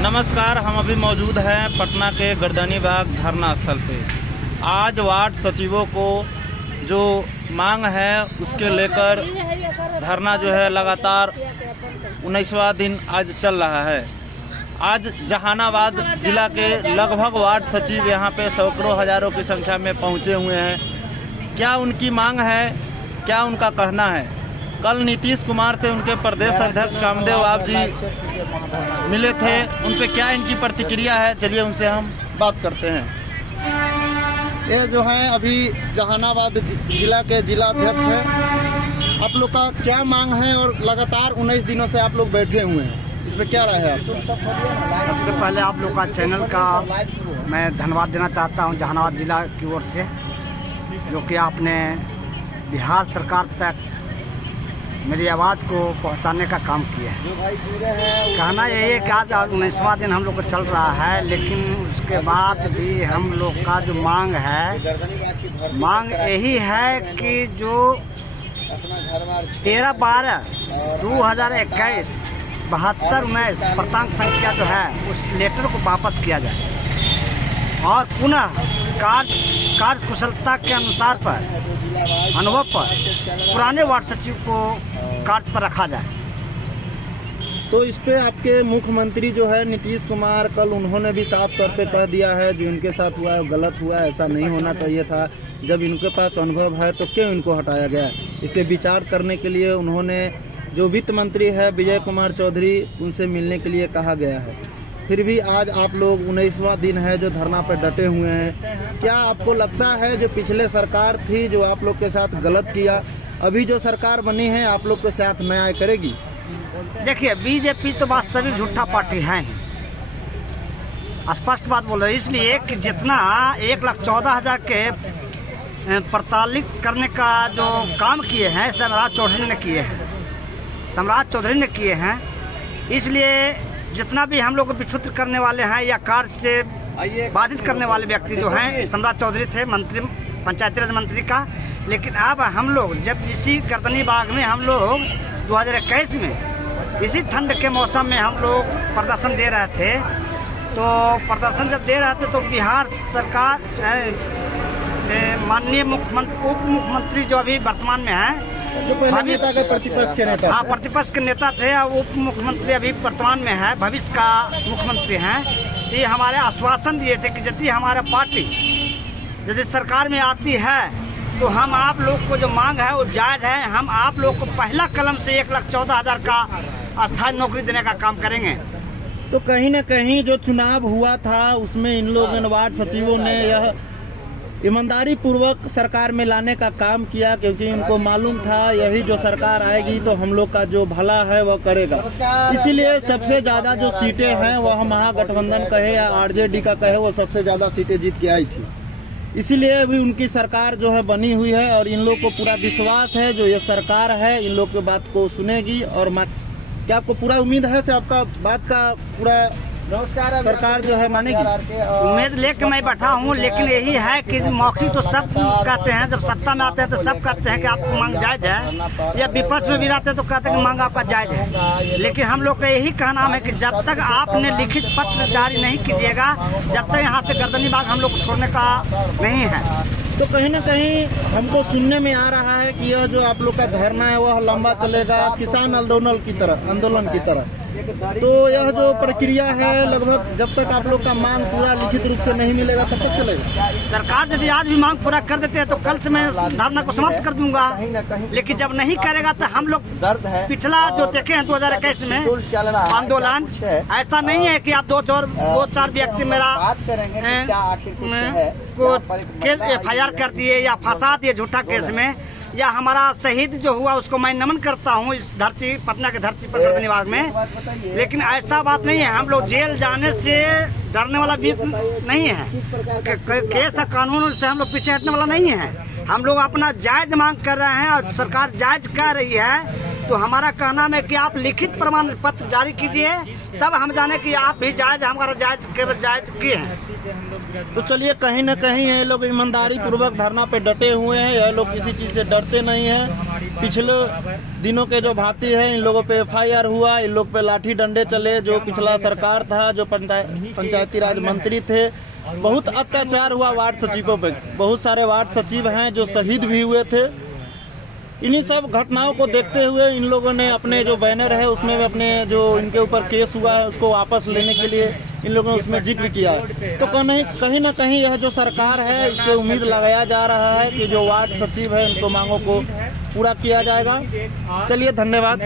नमस्कार, हम अभी मौजूद हैं पटना के गर्दनी बाग धरना स्थल पे। आज वार्ड सचिवों को जो मांग है उसके लेकर धरना जो है लगातार 19वां दिन आज चल रहा है। आज जहानाबाद जिला के लगभग वार्ड सचिव यहाँ पे सैकड़ों हजारों की संख्या में पहुँचे हुए हैं। क्या उनकी मांग है, क्या उनका कहना है? कल नीतीश कुमार से उनके प्रदेश अध्यक्ष कामदेव आप जी मिले थे, उन पे क्या इनकी प्रतिक्रिया है, चलिए उनसे हम बात करते हैं। ये जो है अभी जहानाबाद जिला के जिला अध्यक्ष हैं। आप लोग का क्या मांग है और लगातार 19 दिनों से आप लोग बैठे हुए हैं, इस पर क्या राय है आपको? सबसे पहले आप लोग का चैनल का मैं धन्यवाद देना चाहता हूं जहानाबाद जिला की ओर से, जो कि आपने बिहार सरकार तक मेरी आवाज़ को पहुंचाने का काम किया है। कहना यही है कि आज 19वां दिन हम लोग को चल रहा है, लेकिन उसके बाद भी हम लोग का जो मांग यही है कि जो 13/12/2021 72/19 प्रांत संख्या जो है उस लेटर को वापस किया जाए और पुनः कार्य कुशलता के अनुसार अनुभव पर पुराने वार्ड सचिव को कार्य पर रखा जाए। तो इस पे आपके मुख्यमंत्री जो है नीतीश कुमार, कल उन्होंने भी साफ तौर पे कह दिया है जो इनके साथ हुआ है गलत हुआ है, ऐसा नहीं होना चाहिए था। जब इनके पास अनुभव है तो क्यों इनको हटाया गया? इस पर विचार करने के लिए उन्होंने जो वित्त मंत्री है विजय कुमार चौधरी, उनसे मिलने के लिए कहा गया है। फिर भी आज आप लोग 19वां दिन है जो धरना पर डटे हुए हैं। क्या आपको लगता है जो पिछले सरकार थी जो आप लोग के साथ गलत किया, अभी जो सरकार बनी है आप लोग के साथ न्याय करेगी? देखिए, बीजेपी तो वास्तविक झूठा पार्टी है ही, स्पष्ट बात बोल रहे, इसलिए कि जितना 1,14,000 के प्रताड़ित करने का जो काम किए हैं सम्राट चौधरी ने किए हैं, इसलिए जितना भी हम लोग को विक्षुब्ध करने वाले हैं या कार्य से बाधित करने वाले व्यक्ति जो हैं, सम्राट चौधरी थे मंत्री, पंचायती राज मंत्री का। लेकिन अब हम लोग जब इसी गर्दनी बाग में हम लोग 2021 में इसी ठंड के मौसम में हम लोग प्रदर्शन दे रहे थे, तो प्रदर्शन जब दे रहे थे तो बिहार सरकार माननीय उप मुख्यमंत्री जो अभी वर्तमान में है, जो पहले नेता के प्रतिपक्ष के नेता, हाँ प्रतिपक्ष के नेता थे, उप मुख्यमंत्री अभी वर्तमान में है, भविष्य का मुख्यमंत्री हैं। ये हमारे आश्वासन दिए थे कि यदि हमारा पार्टी यदि सरकार में आती है तो हम आप लोग को जो मांग है वो जायज़ है, हम आप लोग को पहला कलम से 1,14,000 का स्थायी नौकरी देने का काम करेंगे। तो कहीं न कहीं जो चुनाव हुआ था उसमें इन लोगों वार्ड सचिवों ने यह ईमानदारी पूर्वक सरकार में लाने का काम किया, क्योंकि उनको मालूम था यही जो सरकार आएगी तो हम लोग का जो भला है वो करेगा। इसीलिए सबसे ज़्यादा जो सीटें हैं वह महागठबंधन कहे या आरजेडी का कहे, वो सबसे ज़्यादा सीटें जीत के आई थी। इसीलिए अभी उनकी सरकार जो है बनी हुई है और इन लोग को पूरा विश्वास है जो ये सरकार है इन लोग की बात को सुनेगी। और क्या आपको पूरा उम्मीद है से आपका बात का पूरा सरकार जो है मानेगी? उम्मीद लेके मैं बैठा हूँ, लेकिन यही है कि मौखिक तो सब कहते हैं, जब सत्ता में आते हैं तो सब कहते हैं कि आपको मांग जायज है, या विपक्ष में भी रहते हैं तो कहते हैं कि मांग आपका जायज है। लेकिन हम लोग का यही कहना है कि जब तक आपने लिखित पत्र जारी नहीं कीजिएगा, जब तक यहाँ से गर्दनी बाग हम लोग को छोड़ने का नहीं है। तो कहीं ना कहीं हमको सुनने में आ रहा है कि यह जो आप लोग का धरना है वह लंबा चलेगा, किसान आंदोलन की तरह। तो यह जो प्रक्रिया है लगभग जब तक आप लोग का मांग पूरा लिखित रूप से नहीं मिलेगा तब तक चलेगा। सरकार यदि आज भी मांग पूरा कर देते हैं तो कल से मैं धरना को समाप्त कर दूंगा, लेकिन जब नहीं करेगा तो हम लोग पिछला जो देखे हैं 2021 में आंदोलन, ऐसा नहीं है कि आप दो चार व्यक्ति मेरा को FIR कर दिए या फंसा दिए झूठा केस में, या हमारा शहीद जो हुआ उसको मैं नमन करता हूँ इस धरती पटना की धरती पर गर्दनी बाग में। लेकिन ऐसा बात नहीं है, हम लोग जेल जाने से डरने वाला भी नहीं है, केस कानून से हम लोग पीछे हटने वाला नहीं है। हम लोग अपना जायज मांग कर रहे हैं और सरकार जायज कर रही है, तो हमारा कहना है कि आप लिखित प्रमाण पत्र जारी कीजिए, तब हम जाने कि आप भी जायज हमारा जायज केवल जायज किए हैं। तो चलिए, कहीं ना कहीं ये लोग ईमानदारी पूर्वक धरना पे डटे हुए हैं, ये लोग किसी चीज़ से डरते नहीं हैं पिछले दिनों के जो भाती है इन लोगों पे FIR हुआ, इन लोग पे लाठी डंडे चले। जो पिछला सरकार था, जो पंचायती राज मंत्री थे, बहुत अत्याचार हुआ वार्ड सचिवों पे। बहुत सारे वार्ड सचिव हैं जो शहीद भी हुए थे। इन्हीं सब घटनाओं को देखते हुए इन लोगों ने अपने जो बैनर है उसमें अपने जो इनके ऊपर केस हुआ है उसको वापस लेने के लिए इन लोगों ने उसमें जिक्र किया। तो कहीं ना कहीं यह जो सरकार है इससे उम्मीद लगाया जा रहा है कि जो वार्ड सचिव है इनको मांगों को पूरा किया जाएगा। चलिए, धन्यवाद।